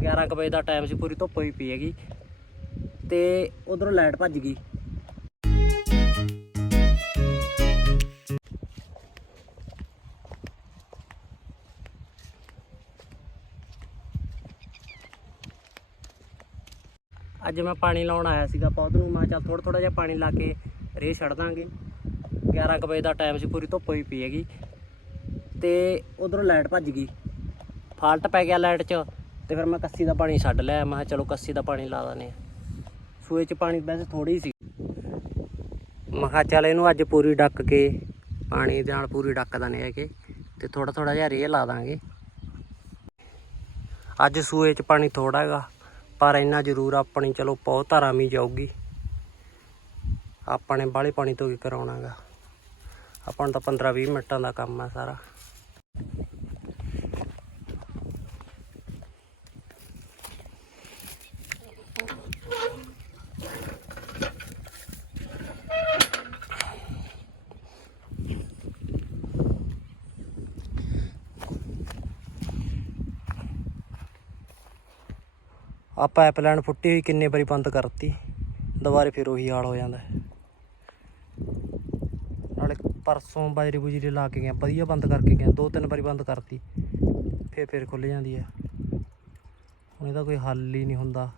11 ਕੁ ਵਜੇ ਦਾ ਟਾਈਮ ਸੀ, ਪੂਰੀ ਧੁੱਪ ਹੋਈ ਪਈ ਹੈਗੀ। ਤੇ ਉਧਰੋਂ ਲਾਈਟ ਭੱਜ ਗਈ। ਅੱਜ ਮੈਂ ਪਾਣੀ ਲਾਉਣ ਆਇਆ ਸੀਗਾ ਪੌਦ ਨੂੰ ਮੈਂ ਚੱਲ ਥੋੜਾ ਥੋੜਾ ਜਿਹਾ ਪਾਣੀ ਲਾ ਕੇ ਰੇਹ ਛੱਡ ਦਾਂਗੇ। 11 ਕੁ ਵਜੇ ਦਾ ਟਾਈਮ ਸੀ, ਪੂਰੀ ਧੁੱਪ ਹੋਈ ਪਈ ਹੈਗੀ। ਤੇ ਉਧਰੋਂ ਲਾਈਟ ਭੱਜ ਗਈ। ਫਾਲਟ ਪੈ ਗਿਆ ਲਾਈਟ 'ਚ। ਤੇ ਫਿਰ ਮੈਂ ਕੱਸੀ ਦਾ ਪਾਣੀ ਛੱਡ ਲਿਆ, ਮੈਂ ਕਿਹਾ ਚਲੋ ਕੱਸੀ ਦਾ ਪਾਣੀ ਲਾ ਦਨੇ ਸੂਏ 'ਚ ਪਾਣੀ ਵੈਸੇ ਥੋੜੀ ਸੀ। ਮੈਂ ਕਿਹਾ ਚੱਲ ਇਹਨੂੰ ਅੱਜ ਪੂਰੀ ਡੱਕ ਕੇ ਪਾਣੀ ਦੇ ਨਾਲ ਪੂਰੀ ਡੱਕ ਦਨੇ ਹੈਗੇ ਤੇ ਥੋੜਾ ਥੋੜਾ ਜਿਹਾ ਰੇ ਲਾ ਦਾਂਗੇ। ਅੱਜ ਸੂਏ 'ਚ ਪਾਣੀ ਥੋੜਾ ਹੈਗਾ, ਪਰ ਇੰਨਾ ਜ਼ਰੂਰ ਆਪਣੀ ਚਲੋ ਬਹੁਤ ਧਾਰਾਂ ਵੀ ਜਾਊਗੀ। ਆਪਾਂ ਨੇ ਬਾਹਲੇ ਪਾਣੀ ਤੋਂ ਕੀ ਕਰਾਉਣਾਗਾ ਆਪਾਂ ਨੂੰ ਤਾਂ 15 20 ਮਿੰਟਾਂ ਦਾ ਕੰਮ ਆ ਸਾਰਾ। ਆ ਪਾਈਪਲਾਈਨ ਫੁੱਟੀ ਹੋਈ, ਕਿੰਨੇ ਵਾਰੀ ਬੰਦ ਕਰਤੀ। ਦੁਬਾਰੇ ਫਿਰ ਉਹੀ ਹਾਲ ਹੋ ਜਾਂਦਾ। ਨਾਲੇ ਪਰਸੋਂ ਬਾਜਰੀ ਬੁਜਰੀ ਲਾ ਕੇ ਗਿਆ, ਵਧੀਆ ਬੰਦ ਕਰਕੇ ਗਿਆ, ਦੋ ਤਿੰਨ ਵਾਰੀ ਬੰਦ ਕਰਤੀ, ਫਿਰ ਫਿਰ ਖੁੱਲ ਜਾਂਦੀ ਹੈ ਹੁਣ ਇਹਦਾ ਕੋਈ ਹੱਲ ਹੀ ਨਹੀਂ ਹੁੰਦਾ।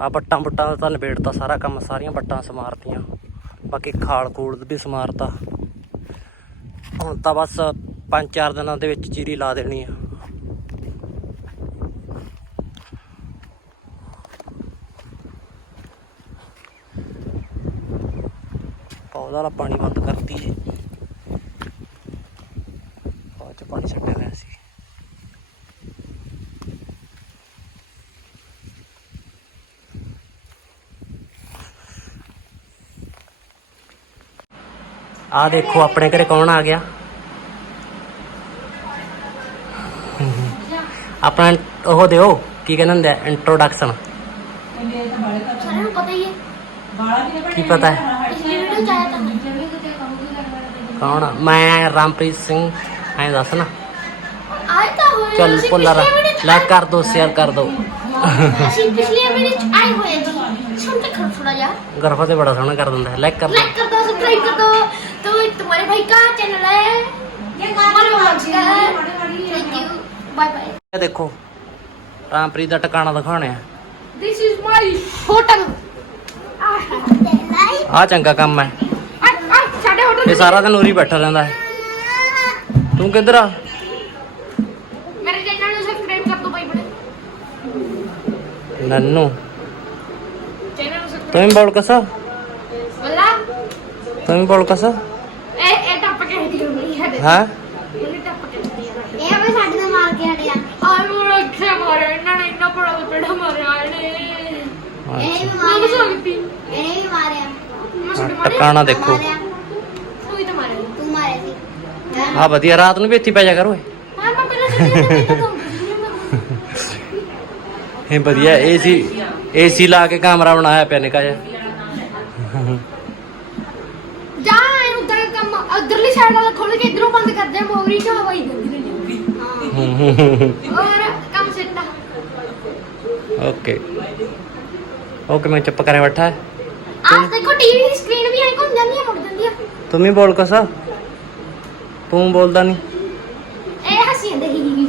ਆ ਬੱਟਾਂ ਬੁੱਟਾਂ ਦਾ ਤਾਂ ਨਿਬੇੜਤਾ ਸਾਰਾ ਕੰਮ, ਸਾਰੀਆਂ ਬੱਟਾਂ ਸਮਾਰਤੀਆਂ। ਬਾਕੀ ਖਾਲ ਖੂਲ ਵੀ ਸਮਾਰਤਾ। ਹੁਣ ਤਾਂ ਬਸ ਪੰਜ ਚਾਰ ਦਿਨਾਂ ਦੇ ਵਿੱਚ ਜੀਰੀ ਲਾ ਦੇਣੀ ਆ। ਪੌਦਾ ਵਾਲਾ ਪਾਣੀ ਬੰਦ ਕਰਤੀ ਜੀ। ਬਾਅਦ ਚ ਪਾਣੀ ਛੱਡ ਹੋਇਆ ਸੀ ਆ ਦੇਖੋ ਆਪਣੇ ਘਰੇ ਕੌਣ ਆ ਗਿਆ? ਆਪਣਾ ਉਹ ਦਿਓ ਕੀ ਕਹਿੰਦੇ ਹੁੰਦੇ ਇੰਟਰੋਡਕਸ਼ਨ ਸਾਰਿਆਂ ਨੂੰ ਪਤਾ ਹੀ? ਕੌਣ ਮੈਂ ਰਾਮਪ੍ਰੀਤ ਸਿੰਘ। ਐਂ ਦੱਸ ਨਾ। ਚੱਲ ਤੁਸੀਂ ਭੁੱਲਾ ਲਾਈਕ ਕਰ ਦੋ ਸ਼ੇਅਰ ਕਰ ਦੋ। ਅਸੀਂ ਪਿਛਲੀ ਵੀਡੀਓ ਚ ਆਏ ਹੋਏ ਜੀ ਸੁਣ ਤੇ ਖੜ ਥੋੜਾ ਜਿਹਾ ਗਰਫਾ ਤੇ ਬੜਾ ਸੋਹਣਾ ਕਰ ਦਿੰਦਾ ਹੈ। ਲਾਈਕ ਕਰ ਲਾਈਕ ਕਰ ਦੋ ਸਬਸਕ੍ਰਾਈਬ ਕਰ ਦੋ। तो ये तुम्हारे भाई का चैनल है ये हमारे vlogs का है थैंक यू बाय बाय ਇਹ ਦੇਖੋ ਰਾਮਪ੍ਰੀਤ ਦਾ ਟਿਕਾਣਾ ਦਿਖਾਉਣੇ ਆ दिस इज माय होटल ਆ ਚੰਗਾ ਕੰਮ ਹੈ ਸਾਡੇ ਹੋਟਲ ਇਹ ਸਾਰਾ ਦਿਨ ਉਰੀ ਬੈਠਾ ਰਹਿੰਦਾ ਹੈ ਤੂੰ ਕਿੱਧਰ ਆ मेरे चैनल को सब्सक्राइब कर दो भाई बड़े ਨੰਨੂ चैनल को सब्सक्राइब ਤੂੰ ਵੀ ਬੋਲ ਕਸਾ बोला ਤੂੰ ਵੀ ਬੋਲ ਹਾਂ? ਇਹ ਟੱਪ ਕੇ ਇਹ ਵੀ ਸਾਡੇ ਨਾਲ ਮਾਰ ਕੇ ਹਟਿਆ ਆਏ ਮੇਰਾ ਇੱਥੇ ਮਾਰਿਆ ਇਹਨਾਂ ਨੇ ਇੰਨਾ ਬੜਾ ਪੇੜਾ ਮਾਰਿਆ ਇਹਨੇ। ਅੱਛਾ। ਮੈਂ ਵੀ ਸਕਦੀ ਇਹਨੇ ਵੀ ਮਾਰਿਆ। ਮੈਂ ਸੁਣ ਹਾਂ, ਮਾਰਿਆ। ਟਿਕਾਣਾ ਦੇਖੋ। ਮਾਰਿਆ। ਤੂੰ ਹੀ ਤਾਂ ਮਾਰਿਆ। ਤੂੰ ਮਾਰਿਆ ਸੀ। ਆ ਵਧੀਆ ਰਾਤ ਨੂੰ ਵੀ ਇੱਥੇ ਪੈ ਜਾ ਕਰ ਓਏ। ਹਾਂ ਮੈਂ ਪਹਿਲਾਂ ਸੀ ਤਾਂ ਤੁਹਾਨੂੰ ਇਹ ਵਧੀਆ ਏਸੀ ਏਸੀ ਲਾ ਕੇ ਕੈਮਰਾ ਬਣਾਇਆ ਪਿਆ ਨਿਕਾ ਜਿਹਾ। ਜਾ ਇਹ ਉਧਰ ਕੰਮ ਉਧਰਲੀ ਸਾਈਡ ਵਾਲਾ ਖੋਲ ਕੇ ਇਧਰੋਂ ਬੰਦ ਕਰ ਦੇ ਮੋਰੀ ਚ ਹਵਾ ਹੀ ਗੰਦੀ ਆ ਓਕੇ ਓਕੇ ਮੈਂ ਚੁੱਪ ਕਰੇ ਬੈਠਾ ਹੈ ਆਹ ਦੇਖੋ ਟੀਵੀ ਦੀ ਸਕਰੀਨ ਵੀ ਐ ਘੁੰਮ ਜਾਂਦੀ ਆ ਮੁੜ ਜਾਂਦੀ ਆ ਤੂੰ ਵੀ ਬੋਲ ਕਸਾ ਤੂੰ ਬੋਲਦਾ ਨਹੀਂ ਇਹ ਹੱਸੀ ਜਾਂਦੇ ਹੀ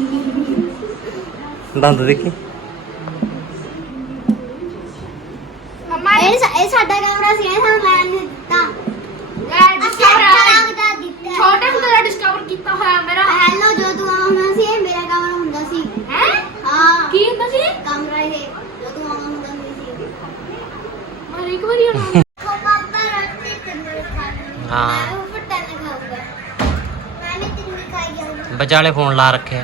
ਦੰਦ ਦੇਖੀ ਮਮਾ ਇਹ ਸਾ- ਇਹ ਸਾਡਾ ਕਮਰਾ ਸੀ ਇਹ ਸਾਨੂੰ ਲੈਣ ਨਹੀਂ ਦਿੱਤਾ ਇਹ ਅੱਛਾ ਡਿਸਕਵਰ ਲੱਗਦਾ ਦਿੱਤਾ ਛੋਟੇ ਹੁੰਦੇ ਦਾ ਡਿਸਕਵਰ ਕੀਤਾ ਹੋਇਆ ਮੇਰਾ ਹੈਲੋ ਜੋ ਤੂੰ ਆਉਣਾ ਹੁੰਦਾ ਸੀ ਇਹ ਮੇਰਾ ਕਮਰਾ ਹੁੰਦਾ ਸੀ ਹੈ ਹਾਂ ਕੀ ਹੁੰਦਾ ਸੀ ਕਮਰਾ ਇਹ ਜੋ ਤੂੰ ਆਉਣਾ ਹੁੰਦਾ ਸੀ ਮੈਂ ਇੱਕ ਵਾਰੀ ਆਉਣਾ ਕੋ ਪਾਪਾ ਰੋਟੀ ਤੰਦੂਰ ਖਾਣੀ ਹਾਂ। ਮੈਂ ਉੱਪਰ ਤਨ ਖਾਊਗਾ ਮੈਂ ਵੀ ਤੰਦੂਰ ਖਾਈ ਜਾਊਂਗਾ। ਵਿਚਾਲੇ ਫੋਨ ਲਾ ਰੱਖਿਆ।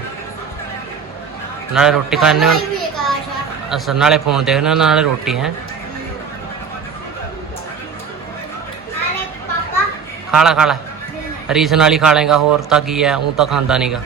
ਨਾਲੇ ਰੋਟੀ ਖਾਣੇ ਖਾਈ ਵੀ ਇੱਕ ਆਸ਼ਾ ਅਸਰ ਨਾਲੇ ਫੋਨ ਦੇਖਣਾ ਨਾਲੇ ਰੋਟੀ ਹੈ? ਅਰੇ ਪਾਪਾ। ਖਾ ਲੈ ਖਾ ਲੈ। ਰੀਸ ਨਾਲ ਹੀ ਖਾ ਲੇਗਾ ਹੋਰ ਤਾਂ ਕੀ ਹੈ ਉਹ ਤਾਂ ਖਾਂਦਾ ਨਹੀਂਗਾ